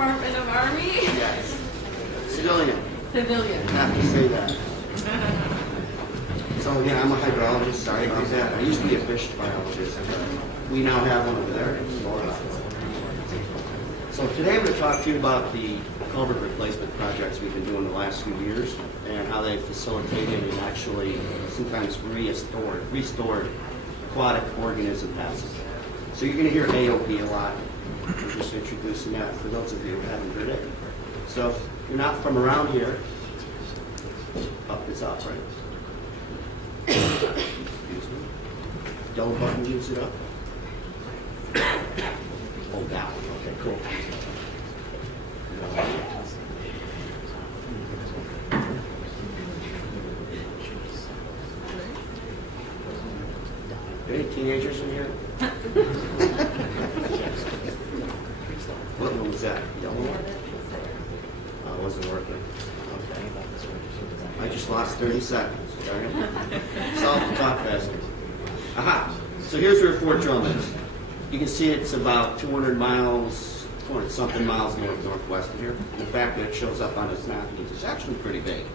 Department of Army? Yes. Civilian. Civilian. I have to say that. So again, I'm a hydrologist. Sorry about that. I used to be a fish biologist. We now have one over there in Florida. So today I'm going to talk to you about the culvert replacement projects we've been doing the last few years and how they facilitated and actually sometimes restored aquatic organism habitats. So you're going to hear AOP a lot. I'm just introducing that for those of you who haven't heard it. So if you're not from around here, up is up, right? Excuse me. Yellow button gives it up. Oh, down. Okay, cool. Any teenagers in here? What one was that? Yellow one? Oh, it wasn't working. Okay. I just lost 30 seconds. Darn it. Solve the talk faster. Aha! So here's where Fort Drum is. You can see it's about 200 miles, 200 something miles northwest of here. And the fact that it shows up on this map means it's actually pretty big.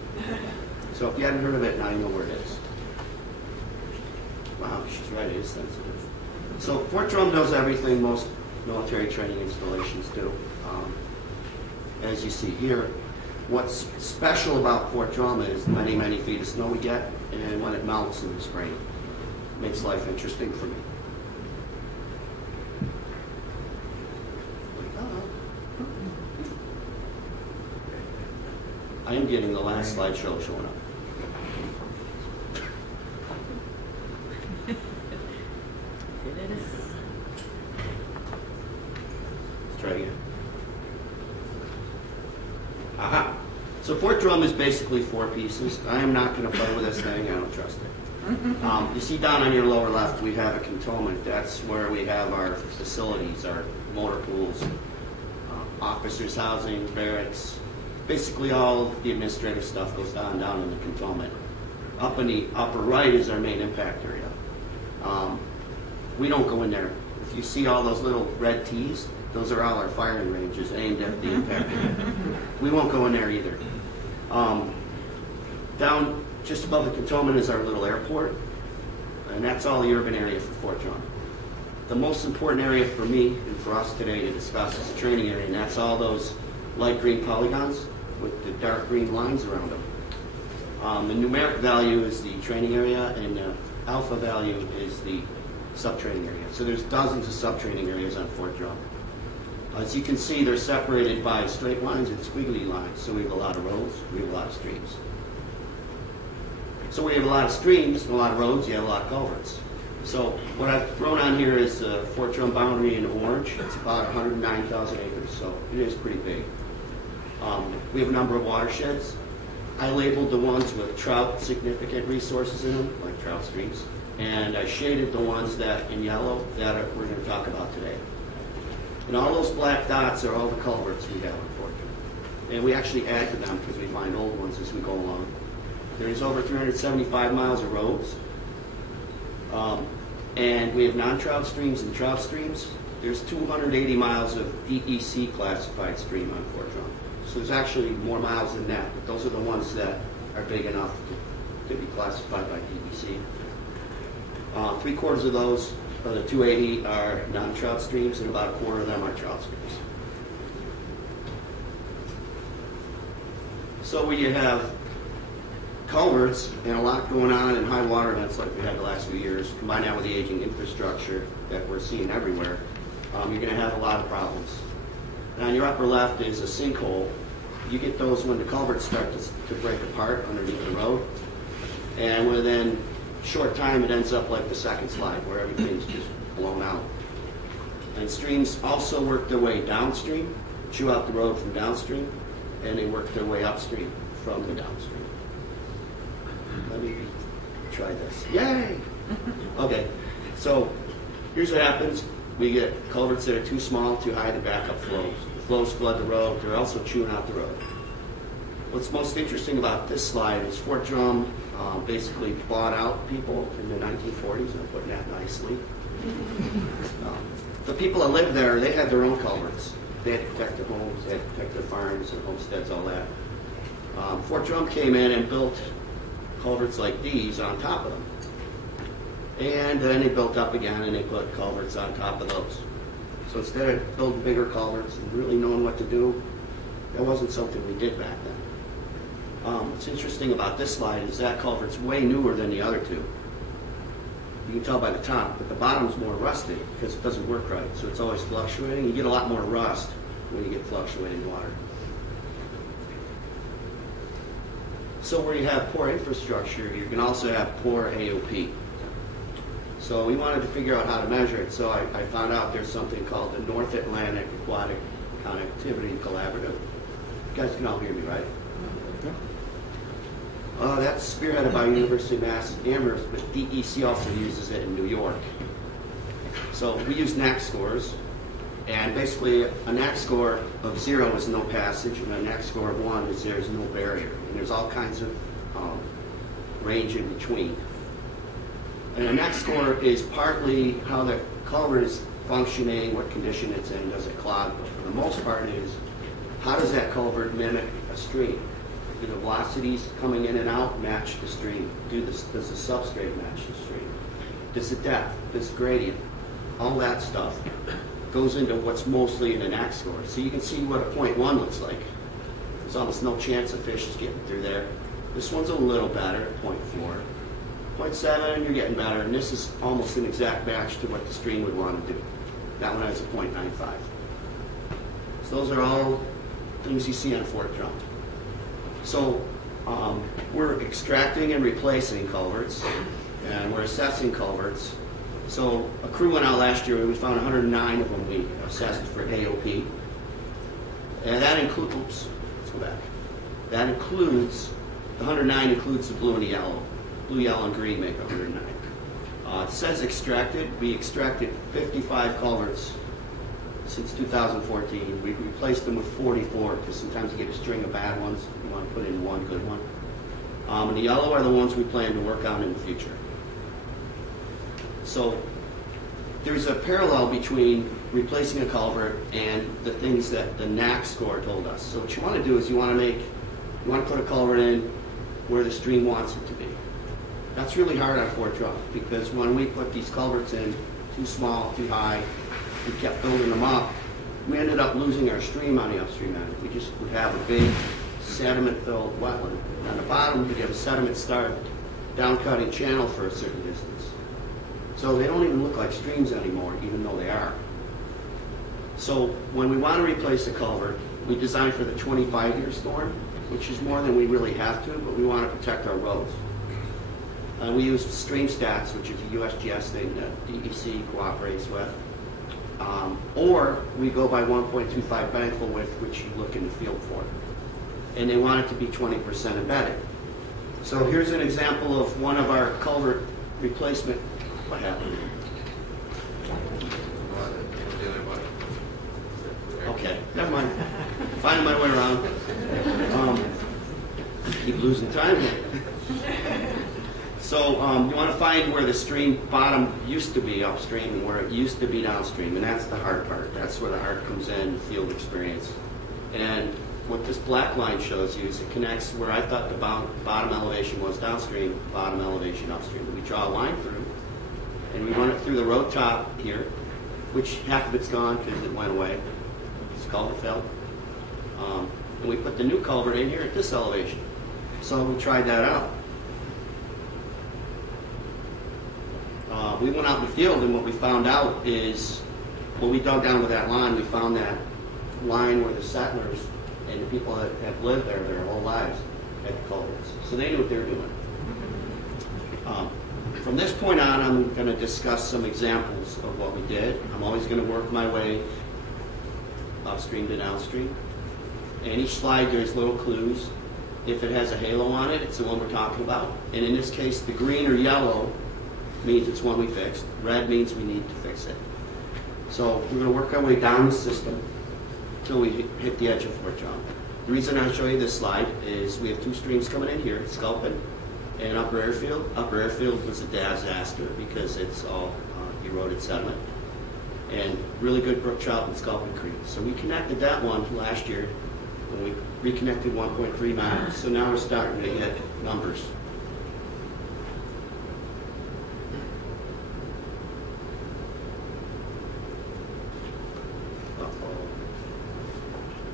So if you hadn't heard of it, now you know where it is. Wow, she's right, it is sensitive. So Fort Drum does everything most military training installations do. As you see here, what's special about Fort Drum is many, many feet of snow we get, and when it melts in the spring, it makes life interesting for me. I am getting the last slideshow showing up. Let's try again. Aha. So Fort Drum is basically 4 pieces. I am not going to play with this thing. I don't trust it. You see down on your lower left, we have a cantonment. That's where we have our facilities, our motor pools, officers' housing, barracks. Basically all the administrative stuff goes down in the cantonment. Up in the upper right is our main impact area. We don't go in there. If you see all those little red T's, those are all our firing ranges aimed at the impact area. We won't go in there either. Down just above the cantonment is our little airport, and that's all the urban area for Fort Drum. The most important area for me and for us today to discuss is the training area, and that's all those light green polygons with the dark green lines around them. The numeric value is the training area, and the alpha value is the sub-training area. So there's dozens of sub-training areas on Fort Drum. As you can see, they're separated by straight lines and squiggly lines. So we have a lot of roads, we have a lot of streams. So we have a lot of streams and a lot of roads, you have a lot of culverts. So what I've thrown on here is the Fort Drum boundary in orange. It's about 109,000 acres, so it is pretty big. We have a number of watersheds. I labeled the ones with trout significant resources in them, like trout streams, and I shaded the ones that in yellow that we're going to talk about today. And all those black dots are all the culverts we have in Fort Drum. And we actually add to them because we find old ones as we go along. There's over 375 miles of roads. And we have non-trout streams and trout streams. There's 280 miles of DEC classified stream on Fort Drum. So there's actually more miles than that, but those are the ones that are big enough to be classified by DEC. 3/4 of those, the 280, are non-trout streams, and about 1/4 of them are trout streams. So we have culverts and a lot going on in high water events like we had the last few years, combine that with the aging infrastructure that we're seeing everywhere, you're going to have a lot of problems. And on your upper left is a sinkhole. You get those when the culverts start to break apart underneath the road, and within a short time it ends up like the second slide where everything's just blown out. And streams also work their way downstream, chew out the road from downstream, and they work their way upstream from the downstream. Let me try this. Yay! Okay, so here's what happens. We get culverts that are too small, too high to back up flows. The flows flood the road. They're also chewing out the road. What's most interesting about this slide is Fort Drum basically bought out people in the 1940s, and I'm putting that nicely. The people that lived there, they had their own culverts. They had to protect their homes, they had to protect their farms and homesteads, all that. Fort Drum came in and built culverts like these on top of them. And then they built up again and they put culverts on top of those. So instead of building bigger culverts and really knowing what to do, that wasn't something we did back then. What's interesting about this slide is that culvert's way newer than the other two. You can tell by the top, but the bottom's more rusted because it doesn't work right. So it's always fluctuating. You get a lot more rust when you get fluctuating water. So where you have poor infrastructure, you can also have poor AOP. So we wanted to figure out how to measure it. So I found out there's something called the North Atlantic Aquatic Connectivity Collaborative. You guys can all hear me, right? That's spearheaded by University of Mass Amherst, but DEC also uses it in New York. So we use NAC scores, and basically a NAC score of 0 is no passage, and a NAC score of 1 is there's no barrier. And there's all kinds of range in between. And a NAC score is partly how the culvert is functioning, what condition it's in, does it clog, but for the most part is how does that culvert mimic a stream? Do the velocities coming in and out match the stream? Does the substrate match the stream? Does the depth, does the gradient, all that stuff goes into what's mostly in an NAC score. So you can see what a 0.1 looks like. There's almost no chance of fish getting through there. This one's a little better, 0.4. 0.7, you're getting better, and this is almost an exact match to what the stream would want to do. That one has a 0.95. So those are all things you see on Fort Drum. So we're extracting and replacing culverts, and we're assessing culverts. So a crew went out last year, and we found 109 of them we assessed for AOP. And that includes, oops, let's go back. That includes, the 109 includes the blue and the yellow. Blue, yellow, and green make 109. It says extracted. We extracted 55 culverts since 2014. We replaced them with 44 because sometimes you get a string of bad ones. You want to put in one good one. And the yellow are the ones we plan to work on in the future. So there's a parallel between replacing a culvert and the things that the NAC score told us. So what you want to do is you want to put a culvert in where the stream wants it to be. That's really hard on Fort Drum because when we put these culverts in, too small, too high, we kept building them up, we ended up losing our stream on the upstream end. We just would have a big sediment-filled wetland. And on the bottom, we'd have a sediment-starved, down-cutting channel for a certain distance. So they don't even look like streams anymore, even though they are. So when we want to replace a culvert, we design for the 25-year storm, which is more than we really have to, but we want to protect our roads. We use stream stats, which is a USGS thing that DEC cooperates with. Or we go by 1.25 bankful width, which you look in the field for. And they want it to be 20% embedded. So here's an example of one of our culvert replacement. What happened? Okay, never mind. Finding my way around. Keep losing time here. So you want to find where the stream bottom used to be upstream and where it used to be downstream, and that's the hard part. That's where the hard comes in, field experience. And what this black line shows you is it connects where I thought the bottom elevation was downstream, bottom elevation upstream. We draw a line through, and we run it through the road top here, which half of it's gone because it went away. It's culvert fell. And we put the new culvert in here at this elevation. So we tried that out. We went out in the field, and what we found out is, when we dug down to that line, we found that line where the settlers and the people that have lived there their whole lives had culverts. So they knew what they were doing. From this point on, I'm going to discuss some examples of what we did. I'm always going to work my way upstream to downstream. And each slide, there's little clues. If it has a halo on it, it's the one we're talking about. And in this case, the green or yellow means it's one we fixed. Red means we need to fix it. So we're going to work our way down the system until we hit the edge of Fort Drum. The reason I show you this slide is we have two streams coming in here, Sculpin and Upper Airfield. Upper Airfield was a disaster because it's all eroded sediment. and really good brook trout and Culvert Creek. So we connected that one last year when we reconnected 1.3 miles. So now we're starting to get numbers.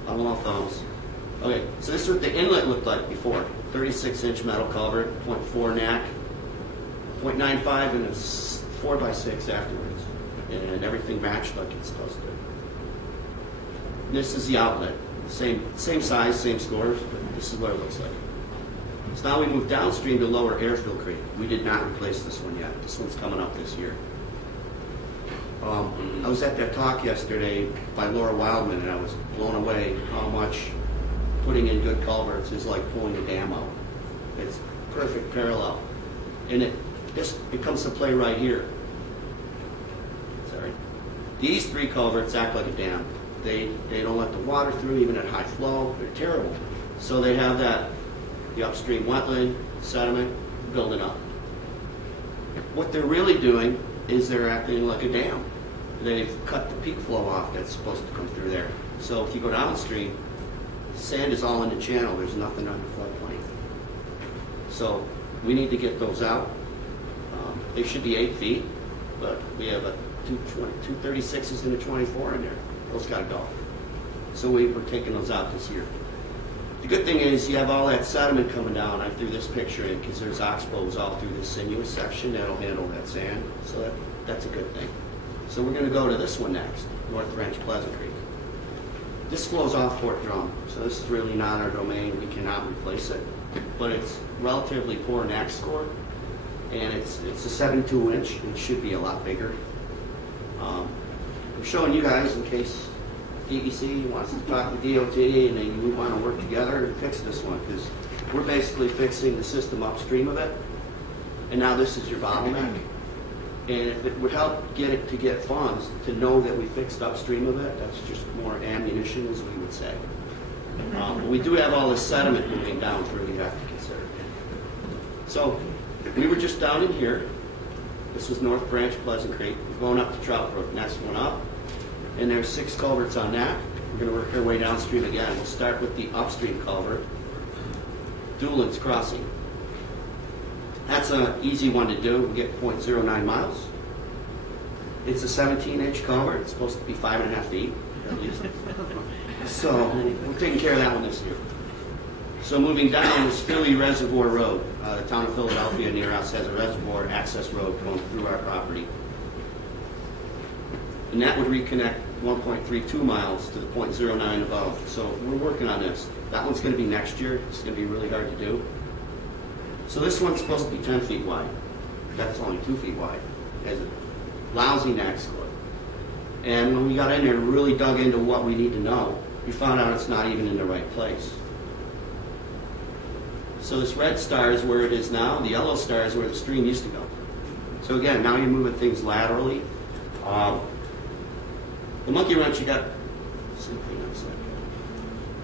I'm all thumbs. Okay, so this is what the inlet looked like before. 36-inch metal culvert, 0.4 NAC, 0.95 and a 4x6 afterwards. And everything matched like it's supposed to. And this is the outlet. Same size, same scores, but this is what it looks like. So now we move downstream to Lower Airfield Creek. We did not replace this one yet. This one's coming up this year. I was at that talk yesterday by Laura Wildman, and I was blown away how much putting in good culverts is like pulling a dam out. It's perfect parallel. And it comes to play right here. Sorry. These three culverts act like a dam. They don't let the water through even at high flow. They're terrible. So they have the upstream wetland, sediment building up. What they're really doing is they're acting like a dam. They've cut the peak flow off that's supposed to come through there. So if you go downstream, sand is all in the channel. There's nothing on the floodplain. So we need to get those out. They should be 8 feet, but we have a 236s and a 24 in there. Those got to go. So we're taking those out this year. The good thing is you have all that sediment coming down. I threw this picture in because there's oxbows all through this sinuous section that'll handle that sand. So that's a good thing. So we're going to go to this one next, North Branch Pleasant Creek. This flows off Fort Drum, so this is really not our domain. We cannot replace it, but it's relatively poor NAC score, and it's a 72-inch. It should be a lot bigger. We're showing you guys in case DEC wants to talk to DOT and we want to work together and fix this one, because we're basically fixing the system upstream of it, and now this is your bottleneck. And if it would help get funds to know that we fixed upstream of it, that's just more ammunition, as we would say. But we do have all this sediment moving down through we have to consider. So we were just down in here. This was North Branch Pleasant Creek. We're going up to Trout Brook, next one up. And there's 6 culverts on that. We're going to work our way downstream again. We'll start with the upstream culvert, Doolin's Crossing. That's an easy one to do. We get 0.09 miles. It's a 17-inch culvert. It's supposed to be 5.5 feet, at least. So we're taking care of that one this year. So moving down is Philly Reservoir Road. The town of Philadelphia near us has a reservoir access road going through our property. And that would reconnect 1.32 miles to the 0.09 above. So we're working on this. That one's going to be next year. It's going to be really hard to do. So this one's supposed to be 10 feet wide. That's only 2 feet wide. It has a lousy NAC score. And when we got in there and really dug into what we need to know, we found out it's not even in the right place. So this red star is where it is now. The yellow star is where the stream used to go. So again, now you're moving things laterally. The monkey wrench you got,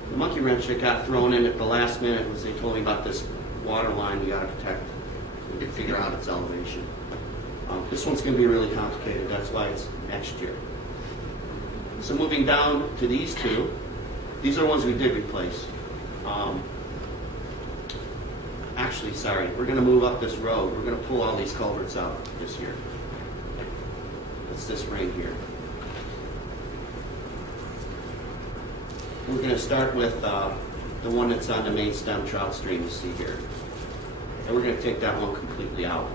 the monkey wrench that got thrown in at the last minute was they told me about this water line we got to protect. We can figure out its elevation. This one's going to be really complicated. That's why it's next year. So moving down to these two, these are ones we did replace. Actually, sorry, we're going to move up this road. We're going to pull all these culverts out this year. It's this ring here. We're going to start with the one that's on the main stem trout stream you see here. And we're going to take that one completely out.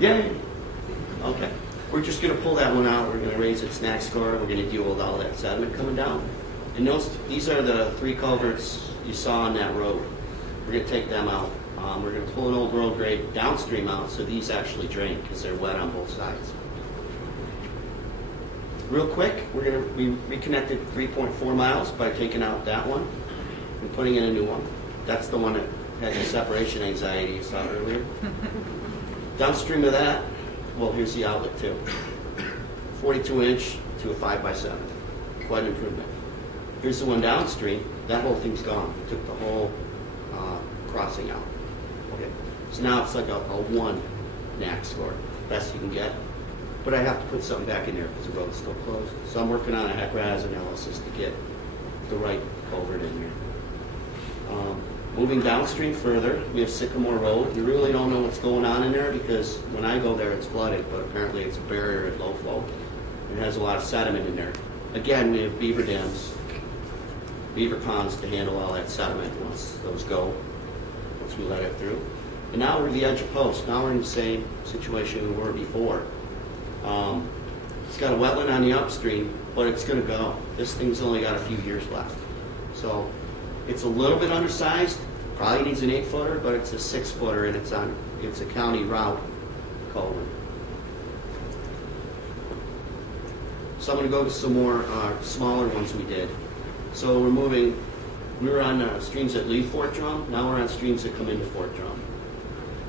Yeah. Okay. We're we're just going to pull that one out. We're going to raise its neck score. We're going to deal with all that sediment coming down. And these are the 3 culverts you saw on that road. We're going to take them out. We're going to pull an old road grade downstream out so these actually drain because they're wet on both sides. Real quick, we reconnected 3.4 miles by taking out that one and putting in a new one. That's the one that had the separation anxiety you saw earlier. Downstream of that, well, here's the outlet too. 42-inch to a 5x7. Quite an improvement. Here's the one downstream. That whole thing's gone. We took the whole crossing out. Okay. So now it's like a 1 NAC score. Best you can get. But I have to put something back in there because the road's still closed. So I'm working on a HEC-RAS analysis to get the right culvert in here. Moving downstream further, we have Sycamore Road. You really don't know what's going on in there because when I go there it's flooded, but apparently it's a barrier at low flow. It has a lot of sediment in there. Again, we have beaver dams, beaver ponds to handle all that sediment once those go, once we let it through. And now we're at the edge of post. Now we're in the same situation we were before. It's got a wetland on the upstream, but it's going to go. This thing's only got a few years left. So it's a little bit undersized, probably needs an 8-footer, but it's a 6-footer and it's a county route culvert. So I'm going to go to some more smaller ones we did. So we were on streams that leave Fort Drum, now we're on streams that come into Fort Drum.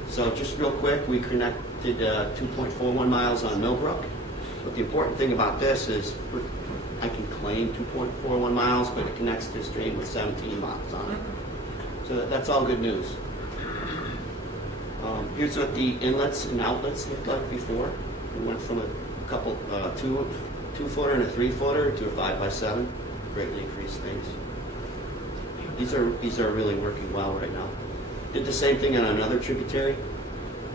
So just real quick, we connected 2.41 miles on Millbrook. But the important thing about this is I can claim 2.41 miles, but it connects to a stream with 17 miles on it. So that's all good news. Here's what the inlets and outlets looked like before. We went from a couple, 2-footer and a 3-footer to a 5x7. Greatly increased things. These are really working well right now. Did the same thing on another tributary.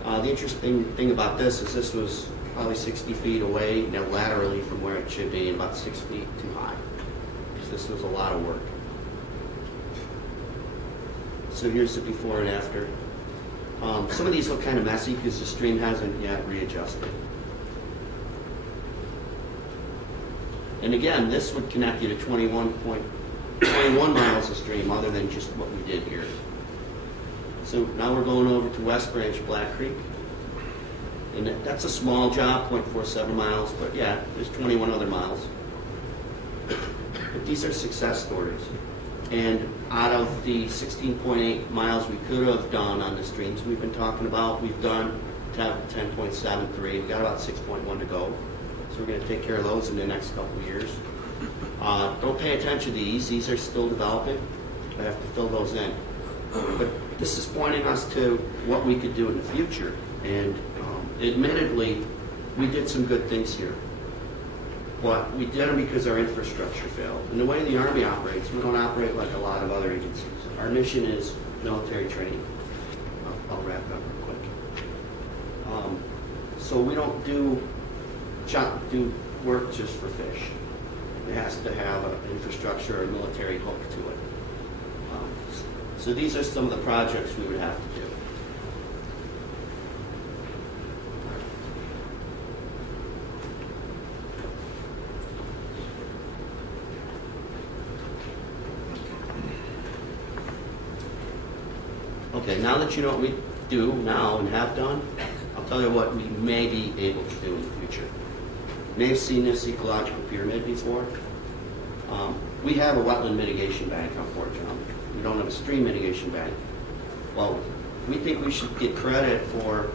The interesting thing about this is this was probably 60 feet away, laterally from where it should be, and about 6 feet too high. So this was a lot of work. So here's the before and after. Some of these look kind of messy because the stream hasn't yet readjusted. And again, this would connect you to 21 miles of stream other than just what we did here. So now we're going over to West Branch, Black Creek. And that's a small job, 0.47 miles, but yeah, there's 21 other miles. But these are success stories. And out of the 16.8 miles we could have done on the streams we've been talking about, we've done 10.73. We've got about 6.1 to go. So we're going to take care of those in the next couple of years. Don't pay attention to these. These are still developing. I have to fill those in. But this is pointing us to what we could do in the future. And admittedly, we did some good things here. But we did them because our infrastructure failed. And the way the Army operates, we don't operate like a lot of other agencies. Our mission is military training. I'll wrap up real quick. So we don't do work just for fish. It has to have an infrastructure or a military hook to it. So these are some of the projects we would have to do. Okay, now that you know what we do now and have done, I'll tell you what we may be able to do in the future. You may have seen this ecological pyramid before. We have a wetland mitigation bank on Fort Drum. We don't have a stream mitigation bank. Well, we think we should get credit for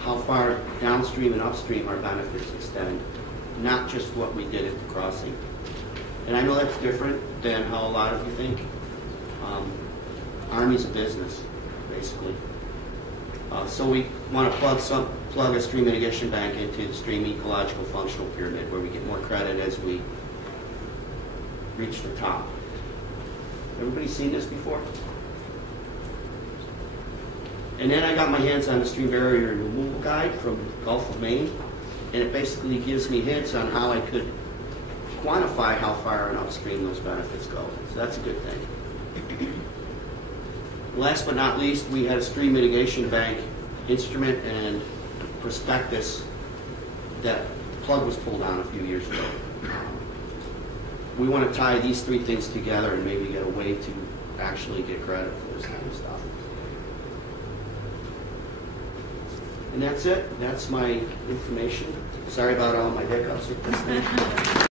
how far downstream and upstream our benefits extend, not just what we did at the crossing. And I know that's different than how a lot of you think. Army's a business, basically. So we want to plug a stream mitigation bank into the stream ecological functional pyramid where we get more credit as we reach the top. Everybody seen this before? And then I got my hands on the stream barrier removal guide from Gulf of Maine, and it basically gives me hints on how I could quantify how far and upstream those benefits go. So that's a good thing. Last but not least, we had a stream mitigation bank instrument and prospectus that plug was pulled on a few years ago. We want to tie these three things together and maybe get a way to actually get credit for this kind of stuff. And that's it. That's my information. Sorry about all my hiccups with this thing.